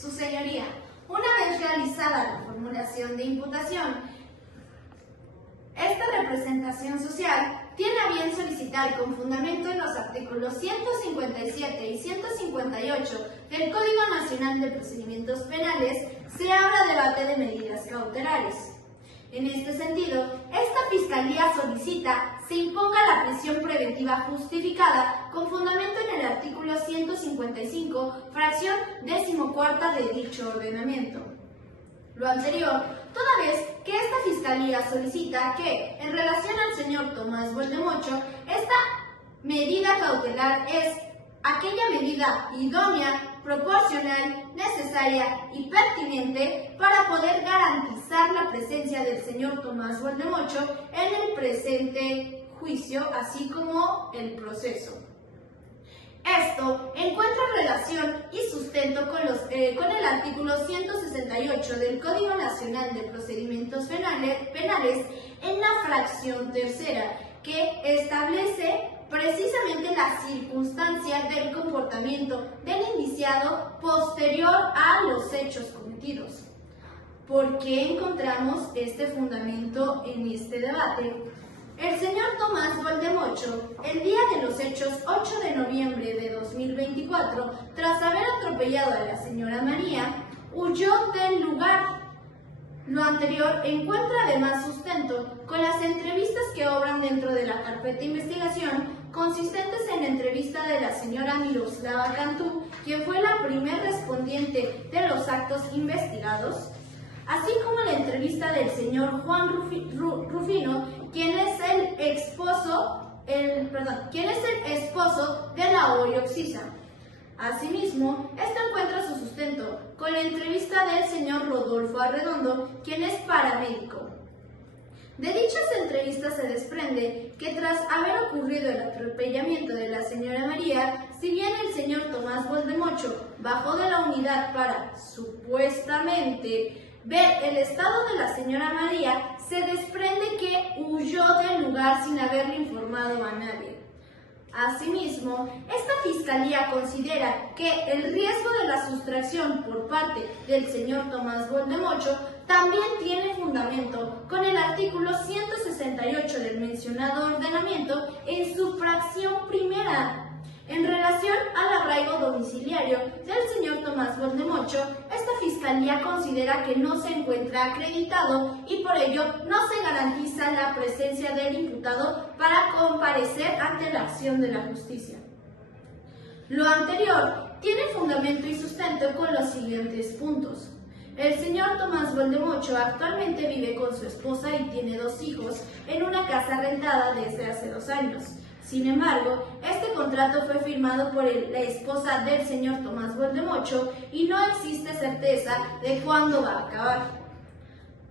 Su señoría, una vez realizada la formulación de imputación, esta representación social tiene a bien solicitar con fundamento en los artículos 157 y 158 del Código Nacional de Procedimientos Penales se abra debate de medidas cautelares. En este sentido, esta Fiscalía solicita se imponga la prisión preventiva justificada con fundamento en el artículo 155, fracción 14ª de dicho ordenamiento. Lo anterior, toda vez que esta Fiscalía solicita que, en relación al señor Tomás Voldemocho, esta medida cautelar es aquella medida idónea, proporcional, necesaria y pertinente para poder garantizar la presencia del señor Tomás Voldemocho en el presente juicio, así como el proceso. Esto encuentra relación y sustento con el artículo 168 del Código Nacional de Procedimientos Penales en la fracción tercera, que establece precisamente la circunstancia del comportamiento del indiciado posterior a los hechos cometidos. ¿Por qué encontramos este fundamento en este debate? El señor Tomás Voldemocho, el día de los hechos 8 de noviembre de 2024, tras haber atropellado a la señora María, huyó del lugar. Lo anterior encuentra además sustento con las entrevistas que obran dentro de la carpeta de investigación, consistentes en la entrevista de la señora Miroslava Cantú, quien fue la primer respondiente de los actos investigados, así como la entrevista del señor Juan Rufino, quien es el esposo de la Orioxisa. Asimismo, esto encuentra su sustento con la entrevista del señor Rodolfo Arredondo, quien es paramédico. De dichas entrevistas se desprende que tras haber ocurrido el atropellamiento de la señora María, si bien el señor Tomás Voldemocho bajó de la unidad para, supuestamente, ver el estado de la señora María, se desprende que huyó del lugar sin haberle informado a nadie. Asimismo, esta Fiscalía considera que el riesgo de la sustracción por parte del señor Tomás Voldemocho también tiene fundamento con el artículo 168 del mencionado ordenamiento en su fracción primera. En relación al arraigo domiciliario del señor Tomás Voldemocho, esta Fiscalía considera que no se encuentra acreditado y por ello no se garantiza la presencia del imputado para comparecer ante la acción de la justicia. Lo anterior tiene fundamento y sustento con los siguientes puntos. El señor Tomás Voldemocho actualmente vive con su esposa y tiene 2 hijos en una casa rentada desde hace 2 años. Sin embargo, este contrato fue firmado por la esposa del señor Tomás Voldemocho y no existe certeza de cuándo va a acabar.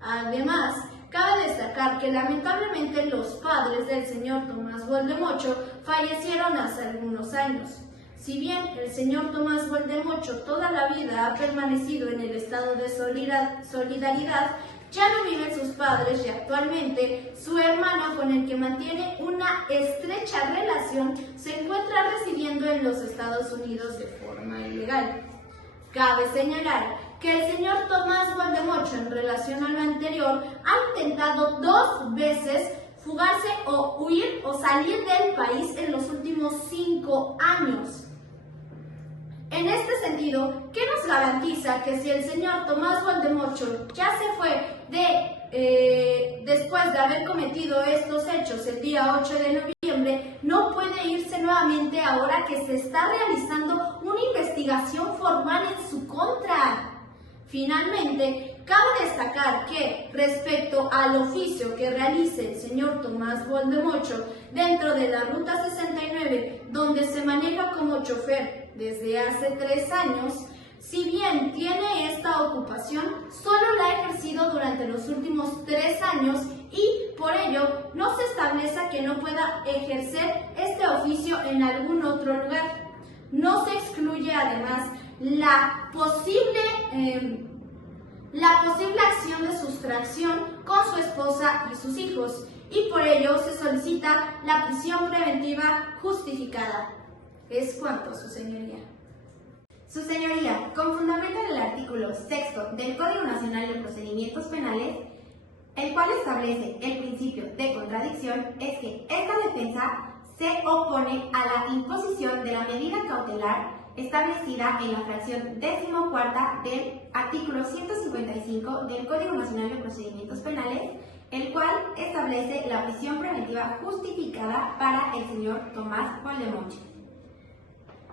Además, cabe destacar que lamentablemente los padres del señor Tomás Voldemocho fallecieron hace algunos años. Si bien el señor Tomás Voldemocho toda la vida ha permanecido en el estado de solidaridad, ya no viven sus padres y actualmente su hermano, con el que mantiene una estrecha relación, se encuentra residiendo en los Estados Unidos de forma ilegal. Cabe señalar que el señor Tomás Voldemocho, en relación a lo anterior, ha intentado 2 veces fugarse o huir o salir del país en los últimos 5 años. En este sentido, ¿qué nos garantiza que si el señor Tomás Voldemocho ya se fue después de haber cometido estos hechos el día 8 de noviembre, no puede irse nuevamente ahora que se está realizando una investigación formal en su contra? Finalmente, cabe destacar que respecto al oficio que realice el señor Tomás Voldemocho dentro de la Ruta 69, donde se maneja como chofer desde hace 3 años, si bien tiene esta ocupación, solo la ha ejercido durante los últimos 3 años y por ello no se establece que no pueda ejercer este oficio en algún otro lugar. No se excluye además la posible acción de sustracción con su esposa y sus hijos, y por ello se solicita la prisión preventiva justificada. Es cuanto, su señoría. Su señoría, con fundamento en el artículo 6 del Código Nacional de Procedimientos Penales, el cual establece el principio de contradicción, es que esta defensa se opone a la imposición de la medida cautelar establecida en la fracción 14ª del artículo 155 del Código Nacional de Procedimientos Penales, el cual establece la prisión preventiva justificada para el señor Tomás Valdemoche.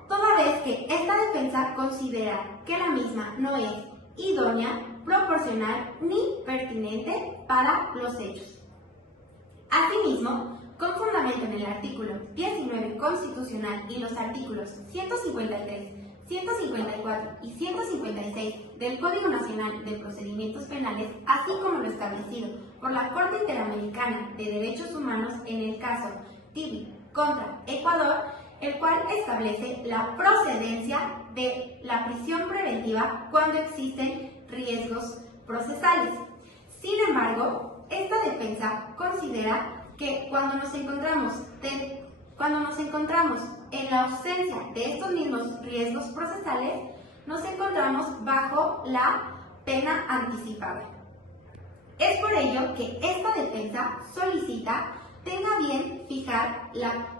Toda vez que esta defensa considera que la misma no es idónea, proporcional ni pertinente para los hechos. Asimismo, con fundamento en el artículo 19 constitucional y los artículos 153, 154 y 156 del Código Nacional de Procedimientos Penales, así como lo establecido por la Corte Interamericana de Derechos Humanos en el caso Tibi contra Ecuador, el cual establece la procedencia de la prisión preventiva cuando existen riesgos procesales. Sin embargo, esta defensa considera que cuando nos encontramos en la ausencia de estos mismos riesgos procesales, nos encontramos bajo la pena anticipada. Es por ello que esta defensa solicita tenga bien fijar la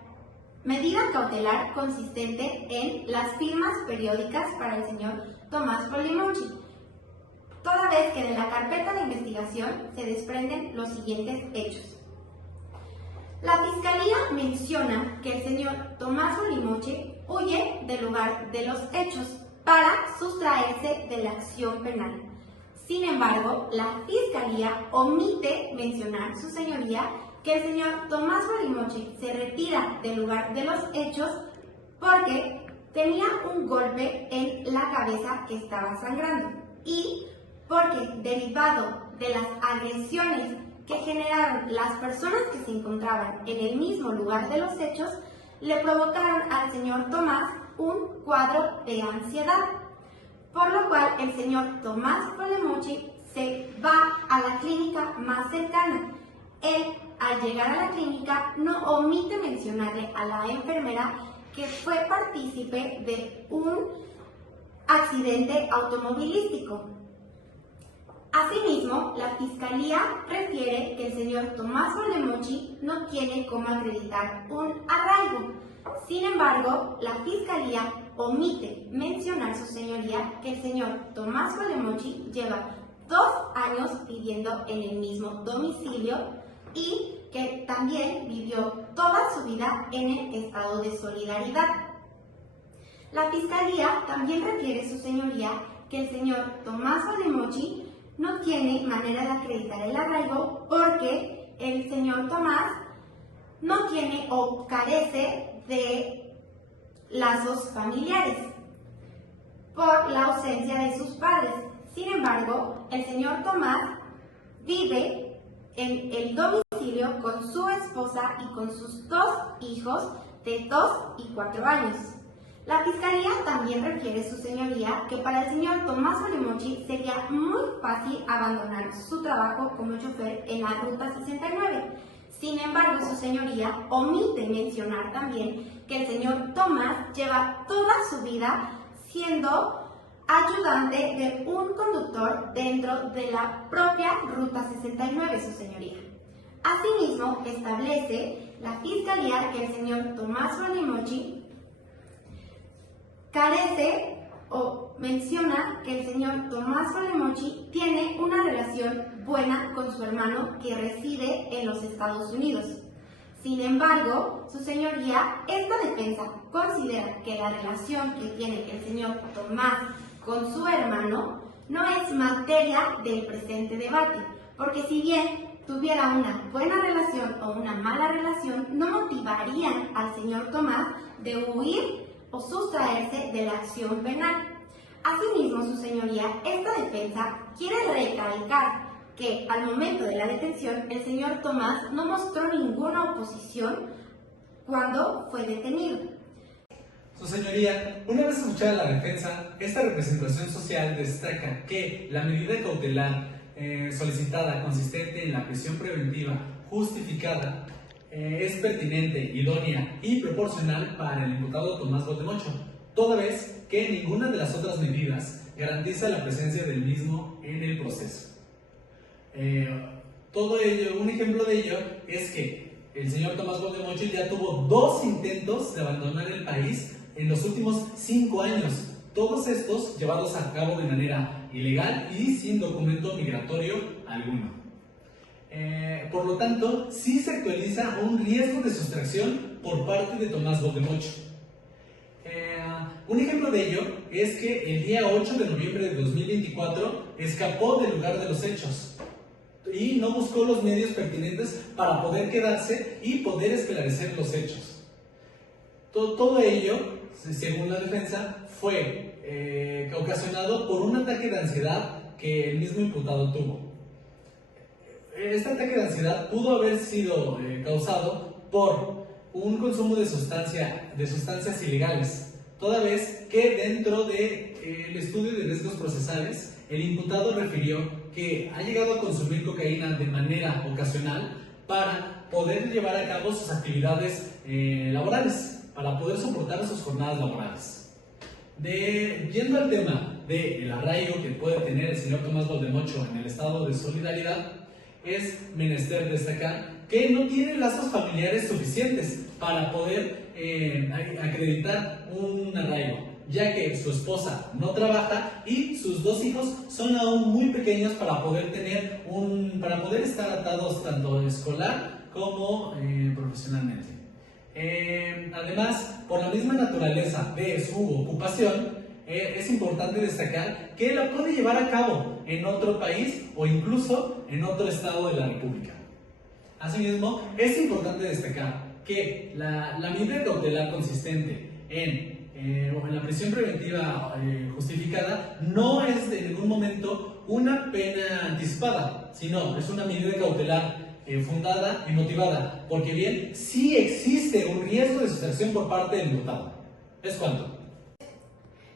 medida cautelar consistente en las firmas periódicas para el señor Tomás Valdemoche, toda vez que de la carpeta de investigación se desprenden los siguientes hechos. La Fiscalía menciona que el señor Tomás Valdemoche huye del lugar de los hechos para sustraerse de la acción penal. Sin embargo, la Fiscalía omite mencionar, su señoría, que el señor Tomás Valdemoche se retira del lugar de los hechos porque tenía un golpe en la cabeza que estaba sangrando y porque, derivado de las agresiones que generaron las personas que se encontraban en el mismo lugar de los hechos, le provocaron al señor Tomás un cuadro de ansiedad, por lo cual el señor Tomás Valdemoche se va a la clínica más cercana. Él, al llegar a la clínica, no omite mencionarle a la enfermera que fue partícipe de un accidente automovilístico. Asimismo, la Fiscalía refiere que el señor Tomás Valdemoche no tiene cómo acreditar un arraigo. Sin embargo, la Fiscalía omite mencionar, su señoría, que el señor Tomás Valdemoche lleva 2 años viviendo en el mismo domicilio y que también vivió toda su vida en el estado de solidaridad. La Fiscalía también refiere, su señoría, que el señor Tomás Valdemoche no tiene manera de acreditar el arraigo porque el señor Tomás no tiene o carece de lazos familiares por la ausencia de sus padres. Sin embargo, el señor Tomás vive en el domicilio con su esposa y con sus 2 hijos de 2 y 4 años. La Fiscalía también refiere, su señoría, que para el señor Tomás Valdemoche sería muy fácil abandonar su trabajo como chofer en la Ruta 69. Sin embargo, su señoría omite mencionar también que el señor Tomás lleva toda su vida siendo ayudante de un conductor dentro de la propia Ruta 69, su señoría. Asimismo, establece la Fiscalía que el señor Tomás Valdemoche carece o menciona que el señor Tomás Valdemoche tiene una relación buena con su hermano que reside en los Estados Unidos. Sin embargo, su señoría, esta defensa considera que la relación que tiene el señor Tomás con su hermano no es materia del presente debate, porque si bien tuviera una buena relación o una mala relación, no motivarían al señor Tomás de huir o sustraerse de la acción penal. Asimismo, su señoría, esta defensa quiere recalcar que al momento de la detención el señor Tomás no mostró ninguna oposición cuando fue detenido. Su señoría, una vez escuchada la defensa, esta representación social destaca que la medida cautelar solicitada consistente en la prisión preventiva justificada es pertinente, idónea y proporcional para el imputado Tomás Valdemoche, toda vez que ninguna de las otras medidas garantiza la presencia del mismo en el proceso. Todo ello, un ejemplo de ello es que el señor Tomás Valdemocho ya tuvo 2 intentos de abandonar el país en los últimos 5 años, todos estos llevados a cabo de manera ilegal y sin documento migratorio alguno. Por lo tanto, sí se actualiza un riesgo de sustracción por parte de Tomás Valdemocho. Un ejemplo de ello es que el día 8 de noviembre de 2024 escapó del lugar de los hechos y no buscó los medios pertinentes para poder quedarse y poder esclarecer los hechos. Todo ello, según la defensa, fue ocasionado por un ataque de ansiedad que el mismo imputado tuvo. Este ataque de ansiedad pudo haber sido causado por un consumo de sustancias ilegales, toda vez que dentro del estudio de riesgos procesales, el imputado refirió que ha llegado a consumir cocaína de manera ocasional para poder llevar a cabo sus actividades laborales, para poder soportar sus jornadas laborales. Yendo al tema del arraigo que puede tener el señor Tomás Valdemocho en el estado de solidaridad, es menester destacar que no tiene lazos familiares suficientes para poder acreditar un arraigo, ya que su esposa no trabaja y sus 2 hijos son aún muy pequeños para poder estar atados tanto escolar como profesionalmente. Además, por la misma naturaleza de su ocupación, es importante destacar que la puede llevar a cabo en otro país o incluso en otro estado de la República. Asimismo, es importante destacar que la medida cautelar consistente en la prisión preventiva justificada no es en ningún momento una pena anticipada, sino es una medida cautelar fundada y motivada, porque bien, sí existe un riesgo de sustracción por parte del imputado. ¿Es cuánto?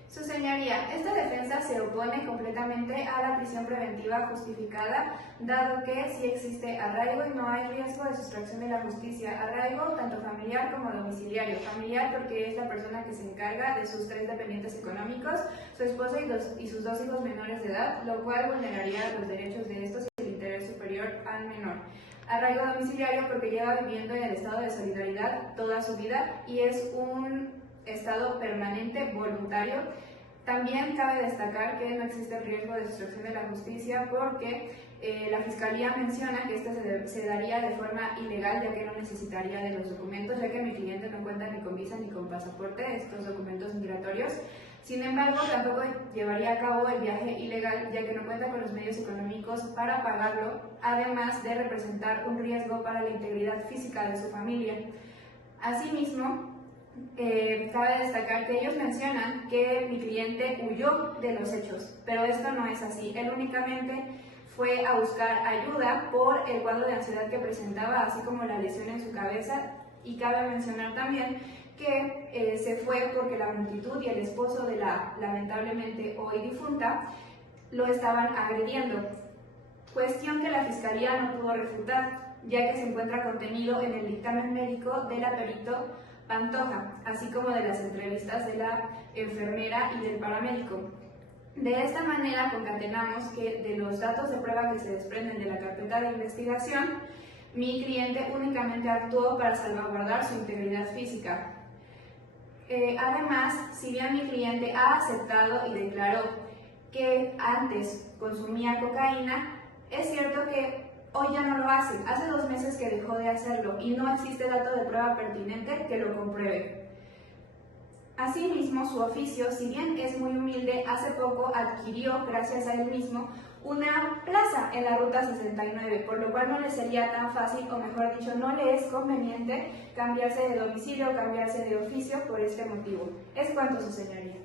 Su señoría, esta defensa se opone completamente a la prisión preventiva justificada, dado que sí existe arraigo y no hay riesgo de sustracción de la justicia. Arraigo tanto familiar como domiciliario. Familiar porque es la persona que se encarga de sus 3 dependientes económicos, su esposa y sus 2 hijos menores de edad, lo cual vulneraría los derechos de estos y el interés superior al menor. Arraigo domiciliario porque lleva viviendo en el estado de solidaridad toda su vida y es un estado permanente voluntario. También cabe destacar que no existe riesgo de sustracción de la justicia porque la Fiscalía menciona que esta se daría de forma ilegal, ya que no necesitaría de los documentos, ya que mi cliente no cuenta ni con visa ni con pasaporte, estos documentos migratorios. Sin embargo, tampoco llevaría a cabo el viaje ilegal, ya que no cuenta con los medios económicos para pagarlo, además de representar un riesgo para la integridad física de su familia. Asimismo, cabe destacar que ellos mencionan que mi cliente huyó de los hechos, pero esto no es así. Él únicamente fue a buscar ayuda por el cuadro de ansiedad que presentaba, así como la lesión en su cabeza, y cabe mencionar también que se fue porque la multitud y el esposo de la lamentablemente hoy difunta lo estaban agrediendo, cuestión que la Fiscalía no pudo refutar, ya que se encuentra contenido en el dictamen médico del perito Pantoja, así como de las entrevistas de la enfermera y del paramédico. De esta manera concatenamos que de los datos de prueba que se desprenden de la carpeta de investigación, mi cliente únicamente actuó para salvaguardar su integridad física. Además, si bien mi cliente ha aceptado y declaró que antes consumía cocaína, es cierto que hoy ya no lo hace. Hace 2 meses que dejó de hacerlo y no existe dato de prueba pertinente que lo compruebe. Asimismo, su oficio, si bien es muy humilde, hace poco adquirió, gracias a él mismo, una plaza en la Ruta 69, por lo cual no le sería tan fácil, o mejor dicho, no le es conveniente cambiarse de domicilio o cambiarse de oficio por este motivo. Es cuanto, su señoría.